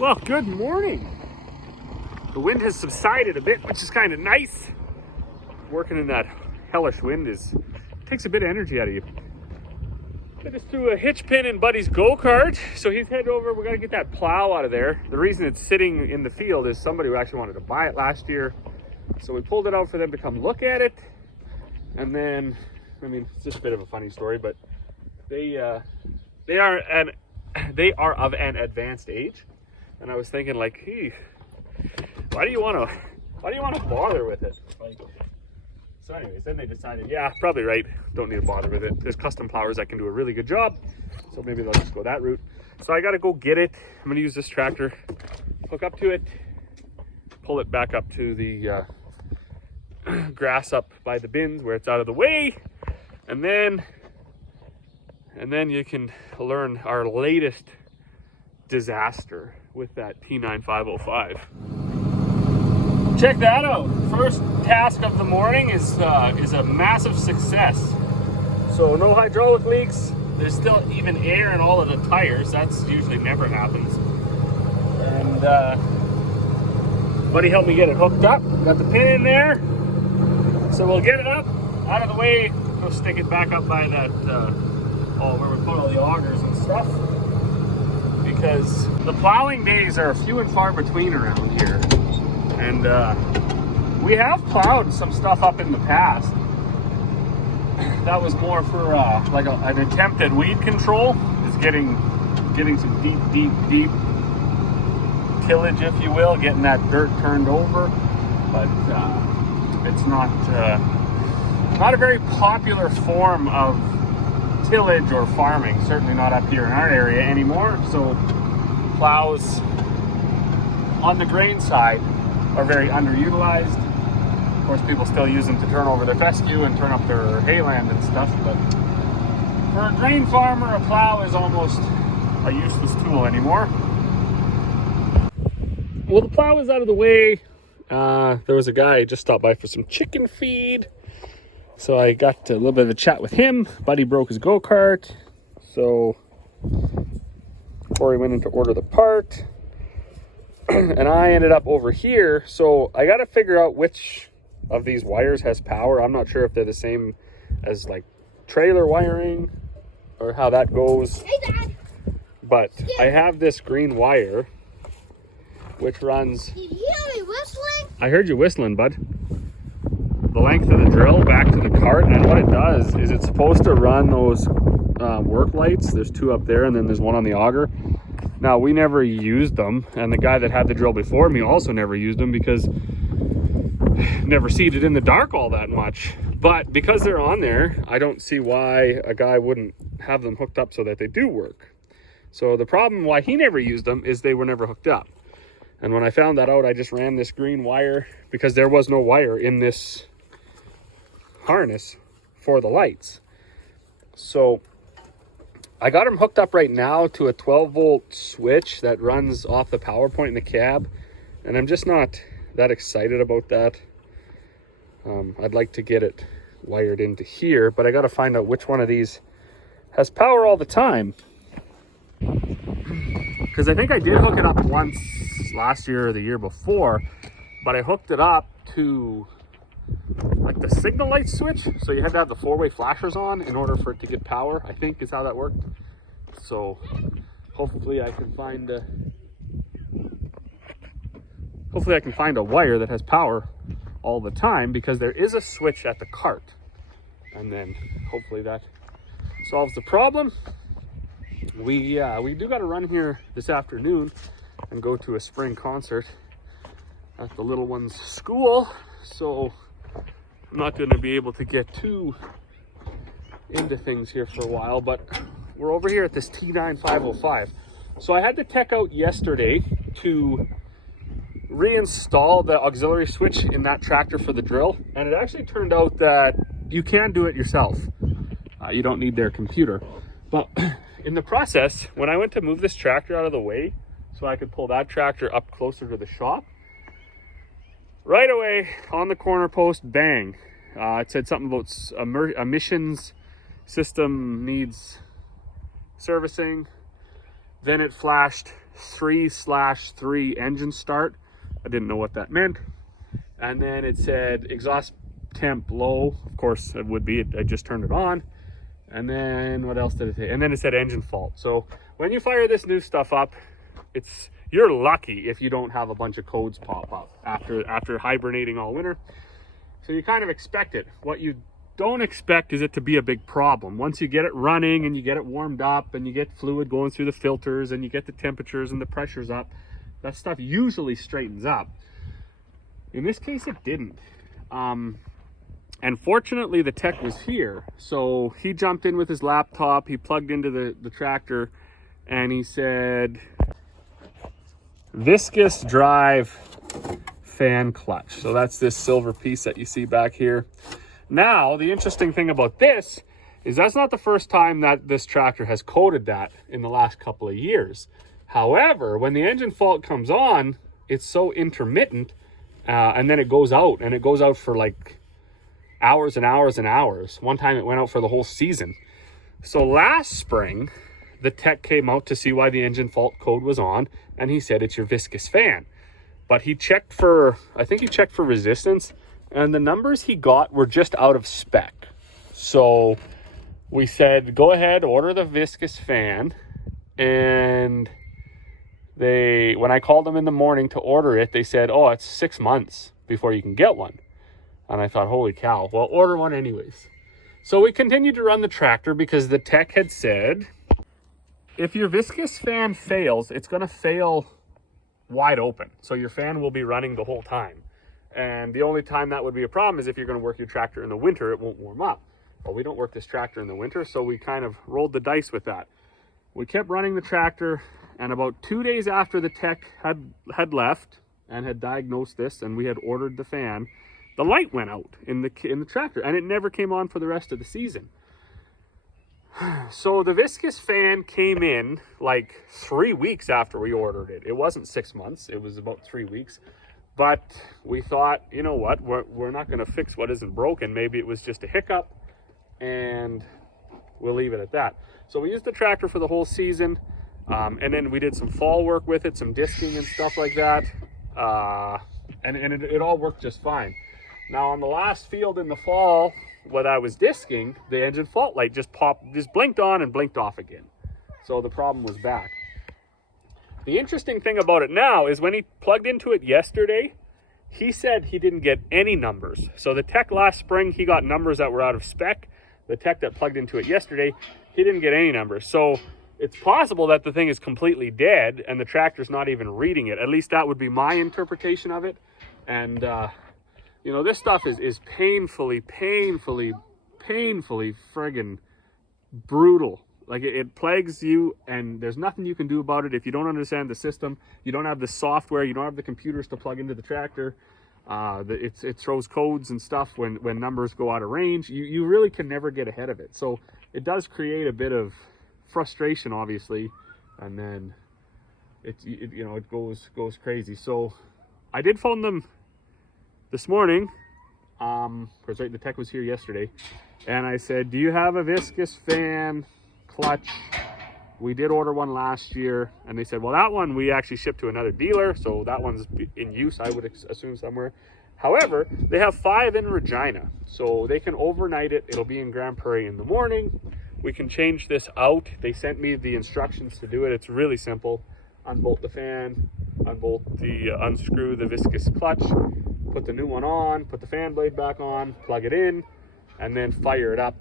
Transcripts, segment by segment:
Well, good morning. The wind has subsided a bit, which is kind of nice. Working in that hellish wind takes a bit of energy out of you. I just threw a hitch pin in Buddy's go-kart, so he's headed over. We got to get that plow out of there. The reason it's sitting in the field is somebody who actually wanted to buy it last year. So we pulled it out for them to come look at it. And then, I mean, it's just a bit of a funny story, but they are of an advanced age. And I was thinking, like, hey, why do you want to bother with it? Like, so anyways, then they decided, yeah, probably right, don't need to bother with it. There's custom plowers that can do a really good job, so maybe they'll just go that route. So I got to go get it. I'm going to use this tractor, hook up to it, pull it back up to the grass up by the bins where it's out of the way, and then you can learn our latest disaster with that T9.505. Check that out. First task of the morning is a massive success. So no hydraulic leaks. There's still even air in all of the tires. That's usually never happens. And Buddy helped me get it hooked up. Got the pin in there. So we'll get it up, out of the way. We'll stick it back up by that where we put all the augers and stuff. Because the plowing days are few and far between around here. And we have plowed some stuff up in the past. That was more for like an attempt at weed control, is getting some deep tillage, if you will, getting that dirt turned over. But it's not a very popular form of tillage or farming, certainly not up here in our area anymore. So plows on the grain side are very underutilized. Of course, people still use them to turn over their fescue and turn up their hayland and stuff, but for a grain farmer, a plow is almost a useless tool anymore. Well, the plow is out of the way. There was a guy who just stopped by for some chicken feed. So I got a little bit of a chat with him. Buddy broke his go-kart. So Corey went in to order the part. And I ended up over here. So I got to figure out which of these wires has power. I'm not sure if they're the same as like trailer wiring or how that goes. Hey, Dad. But I have this green wire, which runs... Did you hear me whistling? I heard you whistling, bud. The length of the drill back to the cart, and what it does is it's supposed to run those work lights. There's two up there, and then there's one on the auger. Now, we never used them, and the guy that had the drill before me also never used them because never seated in the dark all that much. But because they're on there, I don't see why a guy wouldn't have them hooked up so that they do work. So the problem why he never used them is they were never hooked up. And when I found that out, I just ran this green wire because there was no wire in this harness for the lights. So I got them hooked up right now to a 12-volt switch that runs off the power point in the cab, and I'm just not that excited about that. I'd like to get it wired into here, but I got to find out which one of these has power all the time, because I think I did hook it up once last year or the year before, but I hooked it up to like the signal light switch, so you had to have the four-way flashers on in order for it to get power, I think is how that worked. So hopefully I can find a wire that has power all the time, because there is a switch at the cart, and then hopefully that solves the problem. We do got to run here this afternoon and go to a spring concert at the little one's school, so I'm not going to be able to get too into things here for a while, but we're over here at this T9.505. So I had the tech out yesterday to reinstall the auxiliary switch in that tractor for the drill, and it actually turned out that you can do it yourself. You don't need their computer. But in the process, when I went to move this tractor out of the way so I could pull that tractor up closer to the shop, right away on the corner post, bang, it said something about emissions system needs servicing. Then it flashed 3/3 engine start. I didn't know what that meant. And then it said exhaust temp low. Of course it would be, I just turned it on. And then what else did it say? And then it said engine fault. So when you fire this new stuff up, you're lucky if you don't have a bunch of codes pop up after hibernating all winter. So you kind of expect it. What you don't expect is it to be a big problem. Once you get it running and you get it warmed up and you get fluid going through the filters and you get the temperatures and the pressures up, that stuff usually straightens up. In this case, it didn't. And fortunately, the tech was here. So he jumped in with his laptop, he plugged into the tractor, and he said, viscous drive fan clutch. So that's this silver piece that you see back here. Now, the interesting thing about this is that's not the first time that this tractor has coded that in the last couple of years. However, when the engine fault comes on, it's so intermittent, and then it goes out, and it goes out for like hours and hours and hours. One time it went out for the whole season. So last spring, the tech came out to see why the engine fault code was on, and he said it's your viscous fan. But he checked for, I think he checked for resistance, and the numbers he got were just out of spec. So we said, go ahead, order the viscous fan. And when I called them in the morning to order it, they said, oh, it's 6 months before you can get one. And I thought, holy cow, well, order one anyways. So we continued to run the tractor because the tech had said, if your viscous fan fails, it's going to fail wide open. So your fan will be running the whole time. And the only time that would be a problem is if you're going to work your tractor in the winter, it won't warm up. Well, we don't work this tractor in the winter, so we kind of rolled the dice with that. We kept running the tractor, and about 2 days after the tech had left and had diagnosed this, and we had ordered the fan, the light went out in the tractor, and it never came on for the rest of the season. So the viscous fan came in like 3 weeks after we ordered it. It wasn't 6 months, it was about 3 weeks. But we thought, you know what, we're not going to fix what isn't broken. Maybe it was just a hiccup, and we'll leave it at that. So we used the tractor for the whole season, and then we did some fall work with it, some disking and stuff like that, and it all worked just fine. Now on the last field in the fall, when I was disking, the engine fault light just blinked on and blinked off again. So the problem was back. The interesting thing about it now is when he plugged into it yesterday, he said he didn't get any numbers. So the tech last spring, he got numbers that were out of spec. The tech that plugged into it yesterday, he didn't get any numbers. So it's possible that the thing is completely dead and the tractor's not even reading it. At least that would be my interpretation of it. And you know, this stuff is painfully friggin' brutal. Like it plagues you, and there's nothing you can do about it if you don't understand the system. You don't have the software, you don't have the computers to plug into the tractor. It throws codes and stuff when numbers go out of range. You really can never get ahead of it. So it does create a bit of frustration, obviously, and then it goes crazy. So I did phone them this morning, because the tech was here yesterday, and I said, do you have a viscous fan clutch? We did order one last year, and they said, well, that one we actually shipped to another dealer, so that one's in use, I would assume, somewhere. However, they have 5 in Regina, so they can overnight it. It'll be in Grand Prairie in the morning. We can change this out. They sent me the instructions to do it. It's really simple. Unbolt the fan, unscrew the viscous clutch, put the new one on, put the fan blade back on, plug it in, and then fire it up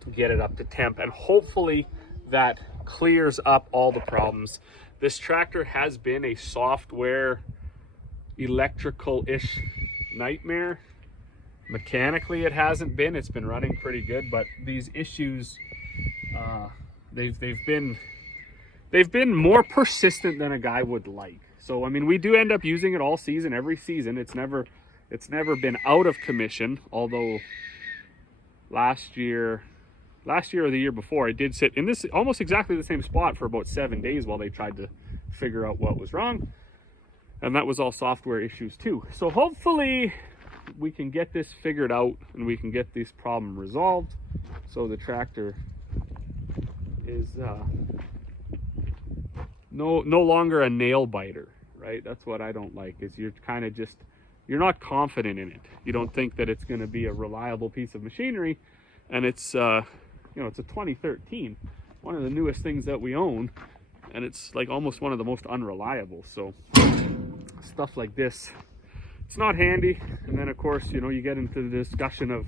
to get it up to temp. And hopefully that clears up all the problems. This tractor has been a software electrical-ish nightmare. Mechanically it hasn't been. It's been running pretty good, but these issues, they've been more persistent than a guy would like. So I mean, we do end up using it all season, every season. It's never been out of commission, although last year or the year before, it did sit in this almost exactly the same spot for about 7 days while they tried to figure out what was wrong. And that was all software issues too. So hopefully we can get this figured out and we can get this problem resolved, so the tractor is no longer a nail biter, right? That's what I don't like, is you're kind of just, you're not confident in it. You don't think that it's going to be a reliable piece of machinery. And it's, it's a 2013, one of the newest things that we own. And it's like almost one of the most unreliable. So stuff like this, it's not handy. And then of course, you get into the discussion of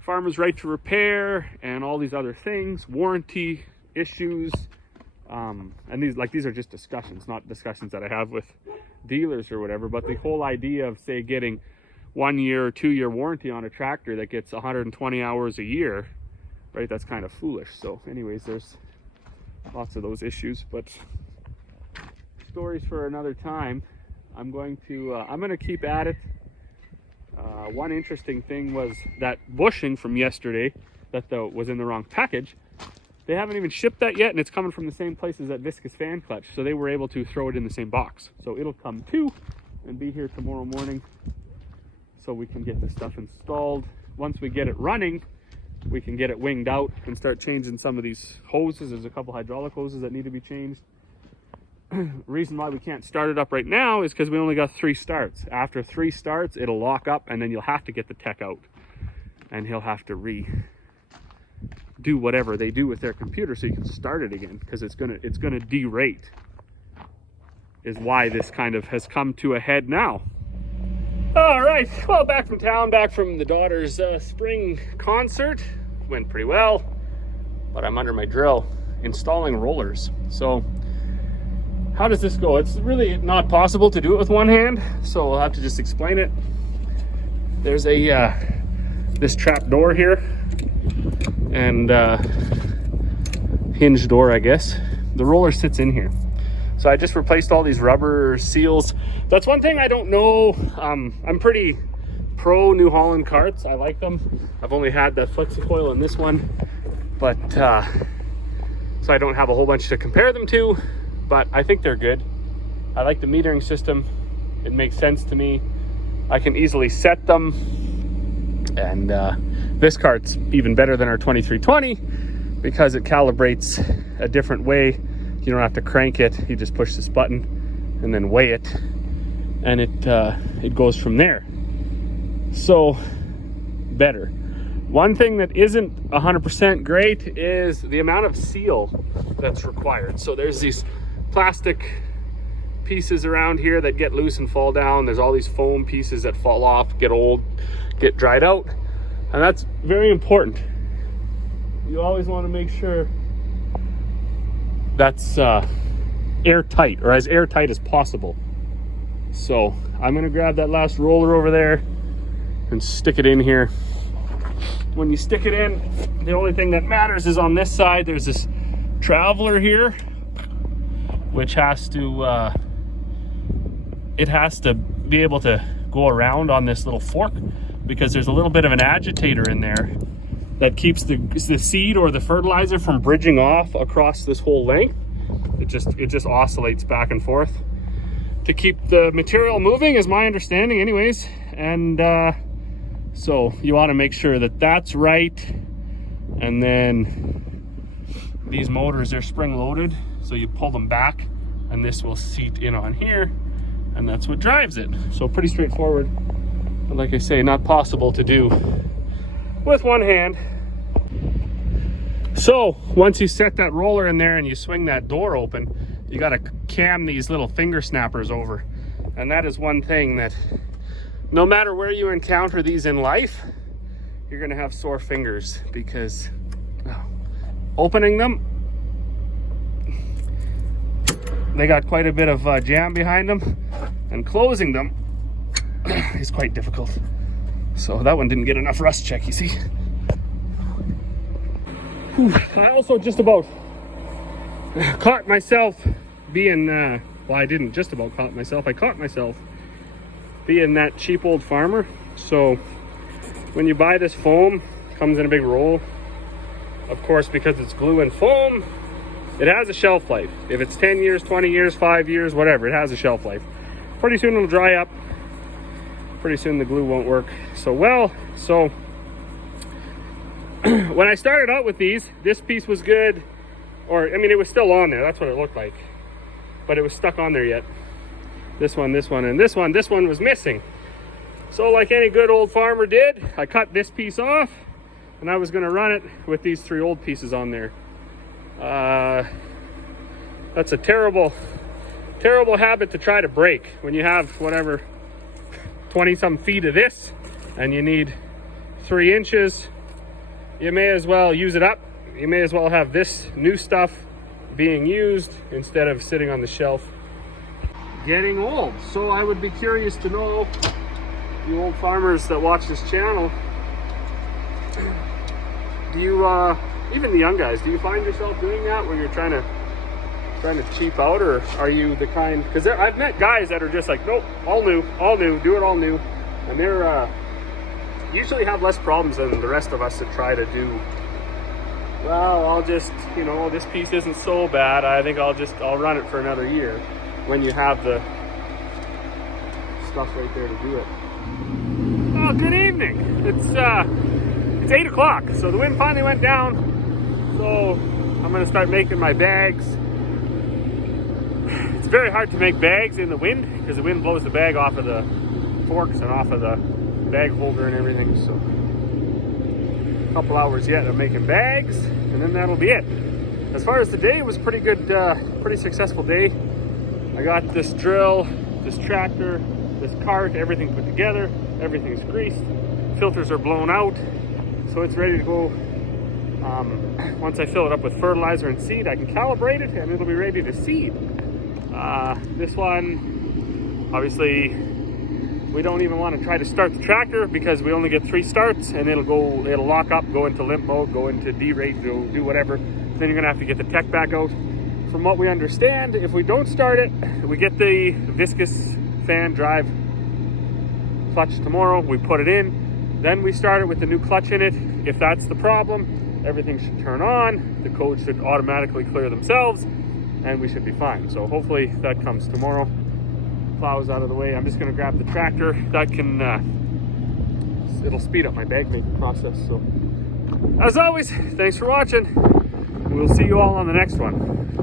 farmers' right to repair and all these other things, warranty issues. And these are just discussions, not discussions that I have with dealers or whatever, but the whole idea of, say, getting 1 year or 2 year warranty on a tractor that gets 120 hours a year, right? That's kind of foolish. So anyways, there's lots of those issues, but stories for another time. I'm going to keep at it. One interesting thing was that bushing from yesterday that was in the wrong package. They haven't even shipped that yet, and it's coming from the same place as that viscous fan clutch, so they were able to throw it in the same box. So it'll come too and be here tomorrow morning, so we can get this stuff installed. Once we get it running, we can get it winged out and start changing some of these hoses. There's a couple hydraulic hoses that need to be changed. Reason why we can't start it up right now is because we only got 3 starts. After 3 starts, it'll lock up, and then you'll have to get the tech out, and he'll have to do whatever they do with their computer so you can start it again, because it's gonna derate, is why this kind of has come to a head now. All right, well, back from town, back from the daughter's spring concert. Went pretty well, but I'm under my drill installing rollers. So how does this go? It's really not possible to do it with one hand, so I'll have to just explain it. There's this trap door here, and hinge door, I guess. The roller sits in here. So I just replaced all these rubber seals. That's one thing I don't know. I'm pretty pro New Holland carts. I like them. I've only had the flexi-coil in this one, but so I don't have a whole bunch to compare them to, but I think they're good. I like the metering system. It makes sense to me. I can easily set them, and this cart's even better than our 2320 because it calibrates a different way. You don't have to crank it. You just push this button and then weigh it, and it goes from there. So better. One thing that isn't 100% great is the amount of seal that's required. So there's these plastic pieces around here that get loose and fall down. There's all these foam pieces that fall off, get old, get dried out, and that's very important. You always want to make sure that's airtight, or as airtight as possible. So I'm gonna grab that last roller over there and stick it in here. When you stick it in, the only thing that matters is on this side there's this traveler here, which has to it has to be able to go around on this little fork, because there's a little bit of an agitator in there that keeps the seed or the fertilizer from bridging off across this whole length. It just oscillates back and forth to keep the material moving, is my understanding anyways. And so you want to make sure that that's right. And then these motors, they're spring loaded, so you pull them back and this will seat in on here, and that's what drives it. So pretty straightforward, but like I say, not possible to do with one hand. So once you set that roller in there and you swing that door open, you got to cam these little finger snappers over. And that is one thing that no matter where you encounter these in life, you're gonna have sore fingers, because opening them, they got quite a bit of jam behind them, and closing them is quite difficult. So that one didn't get enough rust check, you see. I also just about caught myself being, well, I didn't just about caught myself, I caught myself being that cheap old farmer. So when you buy this foam, it comes in a big roll. Of course, because it's glue and foam, it has a shelf life. If it's 10 years, 20 years, 5 years, whatever, it has a shelf life. Pretty soon it'll dry up. Pretty soon the glue won't work so well. So when I started out with these, this piece was good, or I mean, it was still on there. That's what it looked like. but it was stuck on there yet. This one, and this one was missing. So like any good old farmer did, I cut this piece off, and I was gonna run it with these 3 old pieces on there. That's a terrible habit to try to break when you have whatever 20 some feet of this and you need 3 inches. You may as well use it up. You may as well have this new stuff being used instead of sitting on the shelf getting old. So I would be curious to know, you old farmers that watch this channel, do you even the young guys, do you find yourself doing that where you're trying to cheap out, or are you the kind, because I've met guys that are just like, nope, all new, do it all new, and they're usually have less problems than the rest of us that try to do, well, I'll just, you know, this piece isn't so bad, I think I'll run it for another year, when you have the stuff right there to do it. Oh, good evening. It's 8 o'clock, so the wind finally went down, so I'm gonna start making my bags. It's very hard to make bags in the wind because the wind blows the bag off of the forks and off of the bag holder and everything. So a couple hours yet of making bags, and then that'll be it. As far as the day, it was pretty good, pretty successful day. I got this drill, this tractor, this cart, everything put together, everything's greased, filters are blown out, so it's ready to go. Once I fill it up with fertilizer and seed, I can calibrate it and it'll be ready to seed. This one, obviously, we don't even want to try to start the tractor because we only get 3 starts and it'll lock up, go into limp mode, go into derate, do whatever. Then you're gonna have to get the tech back out. From what we understand, if we don't start it, we get the viscous fan drive clutch tomorrow, we put it in, then we start it with the new clutch in it. If that's the problem, everything should turn on, the codes should automatically clear themselves, and we should be fine. So hopefully that comes tomorrow. Plow's out of the way. I'm just gonna grab the tractor. That can, it'll speed up my bag making process. So as always, thanks for watching. We'll see you all on the next one.